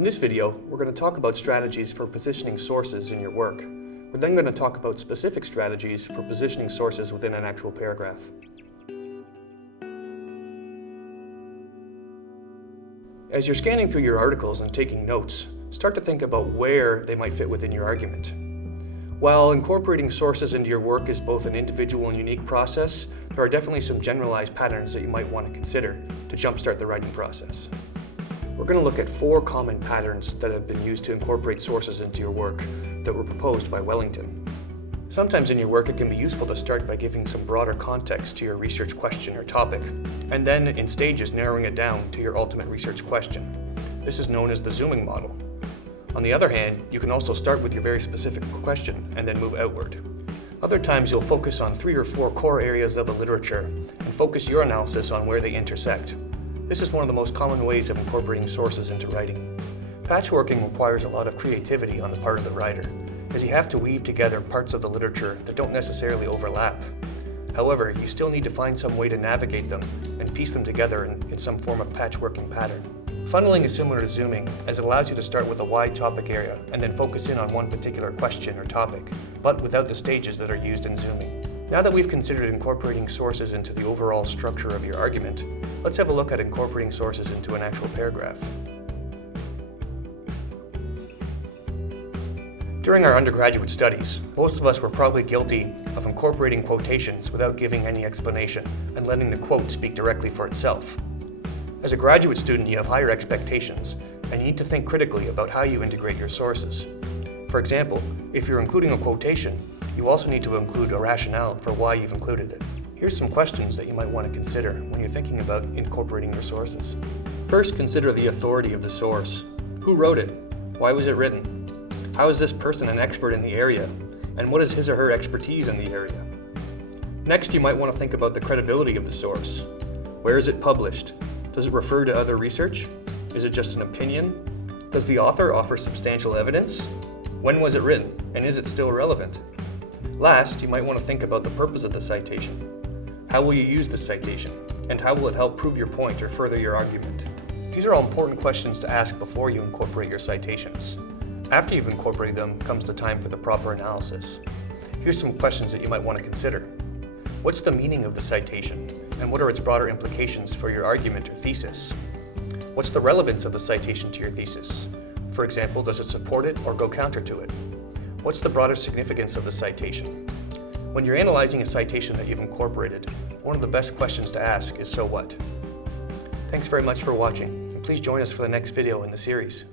In this video, we're going to talk about strategies for positioning sources in your work. We're then going to talk about specific strategies for positioning sources within an actual paragraph. As you're scanning through your articles and taking notes, start to think about where they might fit within your argument. While incorporating sources into your work is both an individual and unique process, there are definitely some generalized patterns that you might want to consider to jumpstart the writing process. We're going to look at 4 common patterns that have been used to incorporate sources into your work that were proposed by Wellington. Sometimes in your work it can be useful to start by giving some broader context to your research question or topic, and then in stages narrowing it down to your ultimate research question. This is known as the zooming model. On the other hand, you can also start with your very specific question and then move outward. Other times you'll focus on 3 or 4 core areas of the literature and focus your analysis on where they intersect. This is one of the most common ways of incorporating sources into writing. Patchworking requires a lot of creativity on the part of the writer, as you have to weave together parts of the literature that don't necessarily overlap. However, you still need to find some way to navigate them and piece them together in some form of patchworking pattern. Funneling is similar to zooming, as it allows you to start with a wide topic area and then focus in on one particular question or topic, but without the stages that are used in zooming. Now that we've considered incorporating sources into the overall structure of your argument, let's have a look at incorporating sources into an actual paragraph. During our undergraduate studies, most of us were probably guilty of incorporating quotations without giving any explanation and letting the quote speak directly for itself. As a graduate student, you have higher expectations, and you need to think critically about how you integrate your sources. For example, if you're including a quotation, you also need to include a rationale for why you've included it. Here's some questions that you might want to consider when you're thinking about incorporating your sources. First, consider the authority of the source. Who wrote it? Why was it written? How is this person an expert in the area? And what is his or her expertise in the area? Next, you might want to think about the credibility of the source. Where is it published? Does it refer to other research? Is it just an opinion? Does the author offer substantial evidence? When was it written, and is it still relevant? Last, you might want to think about the purpose of the citation. How will you use this citation, and how will it help prove your point or further your argument? These are all important questions to ask before you incorporate your citations. After you've incorporated them comes the time for the proper analysis. Here's some questions that you might want to consider. What's the meaning of the citation, and what are its broader implications for your argument or thesis? What's the relevance of the citation to your thesis? For example, does it support it or go counter to it? What's the broader significance of the citation? When you're analyzing a citation that you've incorporated, one of the best questions to ask is, so what? Thanks very much for watching, and please join us for the next video in the series.